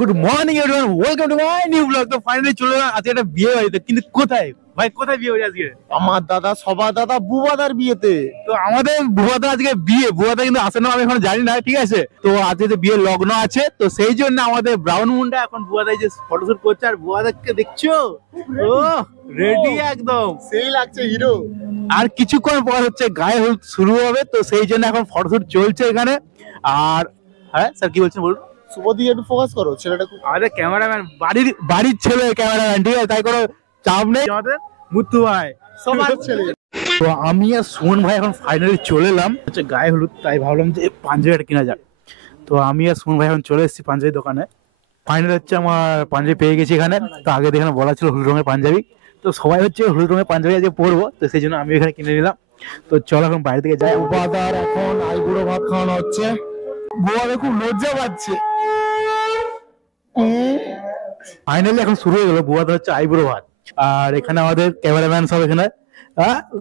Good morning everyone, welcome to my new blog. তো finally চলে এলাম আজকে একটা বিয়ে বাড়িতে। কিন্তু কোথায় ভাই, কোথায় বিয়ে বাড়ি আজকে? আমার দাদা সবার দাদা বুবাদার বিয়েতে। তো আমাদের বুয়াদা আজকে বিয়ে, বুয়াদা কিন্তু আসে না, আমি এখন জানি না, ঠিক আছে। তো আজকে যে বিয়ের লগ্ন আছে, তো সেই জন্য আমাদের ব্রাউন মুন্ডা এখন বুয়াদাই যে ফটোশুট করছে। আর বুয়াদাকে দেখছো, ও রেডি একদম, সেই লাগছে হিরো। আর কিছুক্ষণ পর হচ্ছে গায়ে হলুদ শুরু হবে, তো সেই জন্য এখন ফটোশুট চলছে এখানে। আর হ্যাঁ স্যার, কি বলছেন বলুন। শুভদিকে একটু ফোকাস করো, ছেলেটা খুব আমাদের ক্যামেরাম্যান, বাড়ির ছেলে ক্যামেরাম্যান, ঠিক আছে, তাই কোনো চাপ নেই। আমাদের মুত্তু ভাই সবার ছেলে। তো আমি আর সুমন ভাই এখন ফাইনালি চলে এলাম হচ্ছে গায়ে হলুদ, তাই ভাবলাম যে পাঞ্জাবিটা কিনা যাক। তো আমি আর সুমন ভাই এখন চলে এসেছি পাঞ্জাবি দোকানে। ফাইনাল হচ্ছে আমার পাঞ্জাবি পেয়ে গেছি এখানে। তো আগে এখানে বলা ছিল হলুদ রঙের পাঞ্জাবি, তো সবাই হচ্ছে হলুদ রঙের পাঞ্জাবি আজকে পরবো, তো সেই জন্য আমি এখানে কিনে নিলাম। তো চলো এখন বাইরে থেকে যাই। বুবাদার এখন আইবুড়ো ভাত খাওয়ানো হচ্ছে। বুবাদা খুব লজ্জা পাচ্ছে। ফাইনালি এখন শুরু হয়ে গেল বুয়াদা হচ্ছে আইবুড়ো ভাত। আর এখানে আমাদের ক্যামেরাম্যান সব এখানে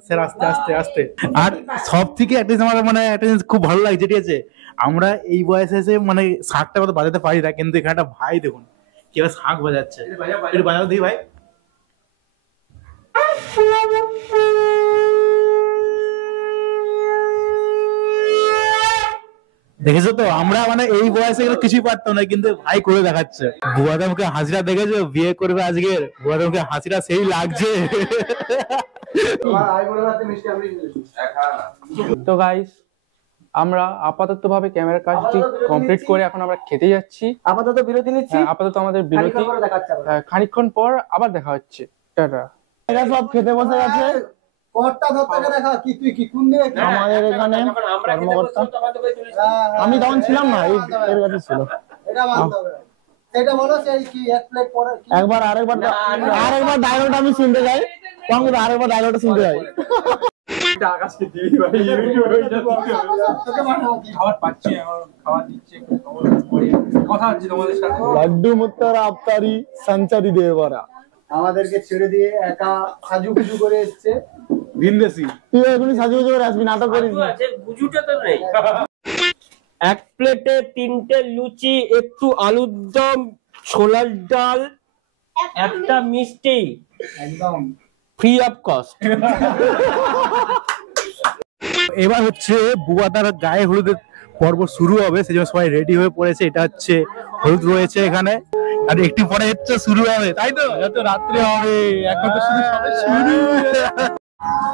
স্যার আস্তে আস্তে আস্তে। আর সব থেকে একটা জিনিস আমার মানে একটা জিনিস খুব ভালো লাগছে, ঠিক আছে, আমরা এই বয়সে এসে মানে শাঁখটা মতো বাজাতে পারি না, কিন্তু এখানে একটা ভাই দেখুন কিভাবে শাঁখ বাজাচ্ছে। একটু বাজাও দিই ভাই। দেখেছো তো, আমরা মানে এই বয়সে গেলে কিছুই পারতাম না, কিন্তু ভাই করে দেখাচ্ছে। বুয়াদা মুখে হাসিটা দেখেছো, বিয়ে করবে আজকের, বুয়াদা মুখে হাসিটা সেই লাগছে। তো গাইস, আমরা আপাতত ভাবে ক্যামেরার কাজটি কমপ্লিট করে এখন আমরা খেতে যাচ্ছি। আপাতত বিরতি নিচ্ছি। আপাতত আমাদের বিরতি, খানিকক্ষণ পর আবার দেখা হচ্ছে। টাটা। এরা সব খেতে বসে গেছে। আমাদের এখানে কর্মকর্তা, আমি তখন ছিলাম না, এর কাছে ছিল। একবার আরেকবার ডায়লগটা আমি শুনতে যাই, আরেকবার ডায়লগটা শুনতে যাই। লাড্ডু মুত্তার আফতারি সঞ্চারি দেওয়ারা আমাদেরকে ছেড়ে দিয়ে একা সাজুগুজু করে এসছে ভিনদেশি। তুই এখনই সাজুগুজু করে আসবি, নাটক করিস না। গুজুটা তো নেই। এক প্লেটে 3টে লুচি, একটু আলুর দম, ছোলার ডাল, একটা মিষ্টি, একদম ফ্রি অফ কস্ট। এবার হচ্ছে বুয়াদার গায়ে হলুদের পর্ব শুরু হবে, সেই জন্য সবাই রেডি হয়ে পড়েছে। এটা হচ্ছে হলুদ রয়েছে এখানে, আর একটু পরে হচ্ছে শুরু হবে, তাই তো? এত রাত্রে হবে, এখন তো শুধু সবে শুরু।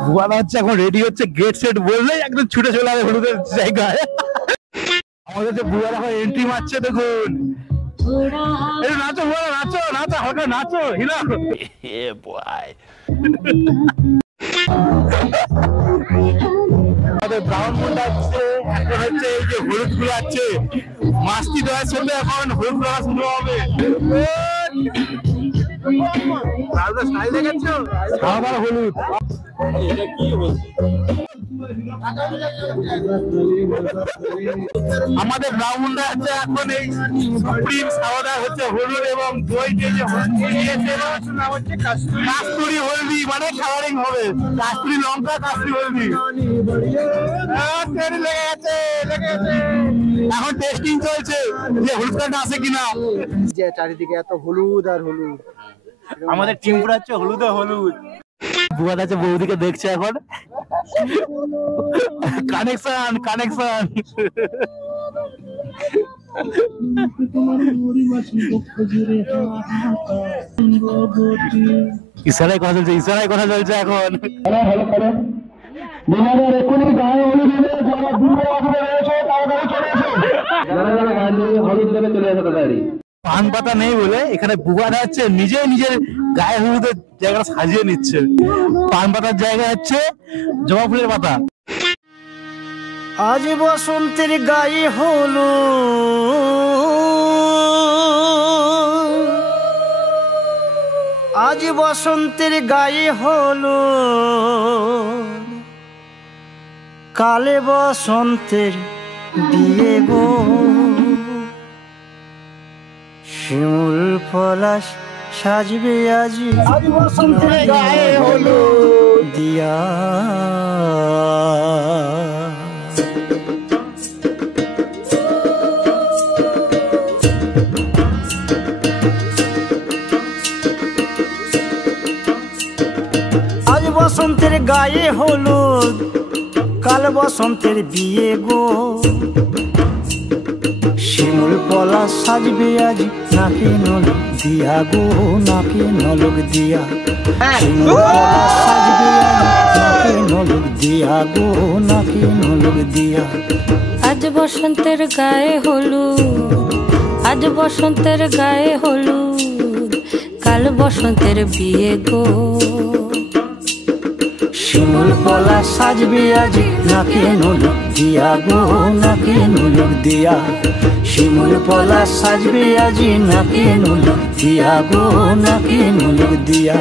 বুয়াদা হচ্ছে এখন রেডি হচ্ছে, গেট সেট বললেই একদম ছুটে চলে যাবে হলুদের জায়গায়। আমাদের যে বুয়াদা এখন এন্ট্রি মারছে দেখুন। নাচো বুয়াদা, নাচো নাচো, হালকা নাচো, হিলা। আমাদের ব্রাউন মুন্ডা হচ্ছে এখন হচ্ছে এই যে হলুদ গুলো আছে, মাস্তি দেওয়ার সঙ্গে এখন হলুদ গুলা শুরু হবে। স্টাইল দেখেছো, আবার হলুদ। এটা কি বলছে? আমাদের ব্রাউন মুন্ডা হচ্ছে এখন এই সুপ্রিম সাওদা হচ্ছে হলুদ এবং দই দিয়ে যে হলুদ দিয়েছে, নাম হচ্ছে কাস্তুরি হলদি, মানে কালারিং হবে কাস্তুরি লঙ্কা, কাস্তুরি হলদি। লেগে গেছে, এখন টেস্টিং চলছে যে হলুদ কার্ড আছে কিনা। যে চারিদিকে এত হলুদ আর হলুদ, আমাদের টিম পুরো হচ্ছে হলুদ আর হলুদ। বুয়াদা আছে বৌদিকে দেখছে এখন, কানেকশন কানেকশন। ইশারায় কথা চলছে, ইশারায় কথা চলছে এখন। পান পাতা নেই বলে এখানে বুবাদা হচ্ছে নিজে নিজের গায়ে হলুদের জায়গাটা সাজিয়ে নিচ্ছে। পান পাতার জায়গায় হচ্ছে জবা ফুলের পাতা। আজ বসন্তের গায়ে হলো, আজ বসন্তের গায়ে হলো, কালে বসন্তের বিয়ে গো, শিমুল পলাশ সাজবে আজি, আজ বসন্তের গায়ে হলো দিয়া। গায়ে হলুদ কাল বসন্তের বিয়ে গো শিমুল পলাশ সাজবে আজ নাকে নলক দিয়া গো নাকে নলক দিয়া শিমুল পলাশ সাজবে আজ নাকে নলক দিয়া গো নাকে নলক দিয়া আজ বসন্তের গায়ে হলুদ আজ বসন্তের গায়ে হলুদ কাল বসন্তের বিয়ে গো শিমুল পলাশ সাজবে আজ নাকে নলক দিয়া গো নাকে নলক দিয়া শিমুল পলাশ সাজবে আজ নাকে নলক দিয়া গো নাকে নলক দিয়া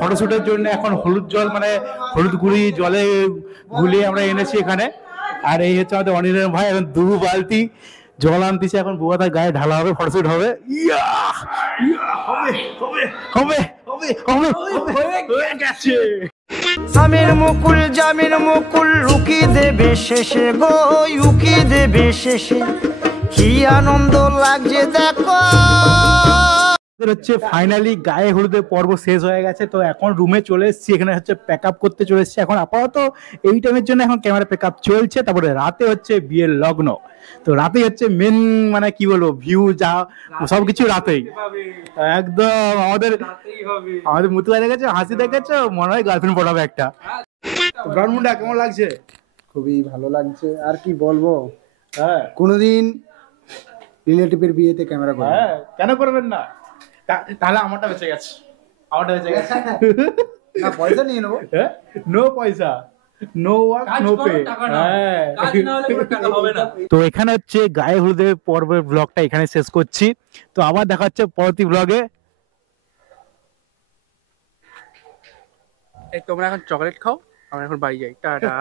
ফটোশুটের জন্য এখন হলুদ জল মানে হলুদ গুঁড়ি জলে গুলিয়ে আমরা এনেছি এখানে। আর এই হচ্ছে আমাদের অনিলের ভাই, এখন 2 বালতি জল আনতেছে, এখন বুয়াদার গায়ে ঢালা হবে, ফটোশুট হবে। ইয়া ইয়া হবে হবে হবে হবে হবে হয়ে গেছে। আমির মুকুল জামির মুকুল রুকি দেবে শেষে গো উকি দেবে শেষে কি আনন্দ লাগছে দেখো। হচ্ছে ফাইনালি গায়ে হলুদের পর্ব শেষ হয়ে গেছে, তো এখন রুমে চলে এসেছি, এখানে হচ্ছে প্যাক আপ করতে চলে এসেছি। এখন আপাতত এই টাইমের জন্য এখন ক্যামেরা প্যাক আপ চলছে, তারপরে রাতে হচ্ছে বিয়ের লগ্ন। তো রাতে হচ্ছে মেন মানে কি বলবো ভিউ যা সবকিছু রাতেই একদম আমাদের মুতু দেখেছো, হাসি দেখেছো, মনে হয় গার্লফ্রেন্ড পড়াবে একটা। ব্রাউনমুন্ডা কেমন লাগছে? খুবই ভালো লাগছে, আর কি বলবো, হ্যাঁ কোনোদিন রিলেটিভের বিয়েতে ক্যামেরা করব হ্যাঁ কেন করবেন না? তাহলে আমারটা বেঁচে গেছে, আমারটা বেঁচে গেছে। না পয়সা নিয়ে নেবো, নো পয়সা নো ওয়ার্ক নো পে। তো এখানে হচ্ছে গায়ে হলুদের পর্বের ব্লগটা এখানে শেষ করছি, তো আবার দেখা হচ্ছে পরবর্তী ব্লগে। এই তোমরা এখন চকলেট খাও, আমরা এখন বাড়ি যাই, টাটা।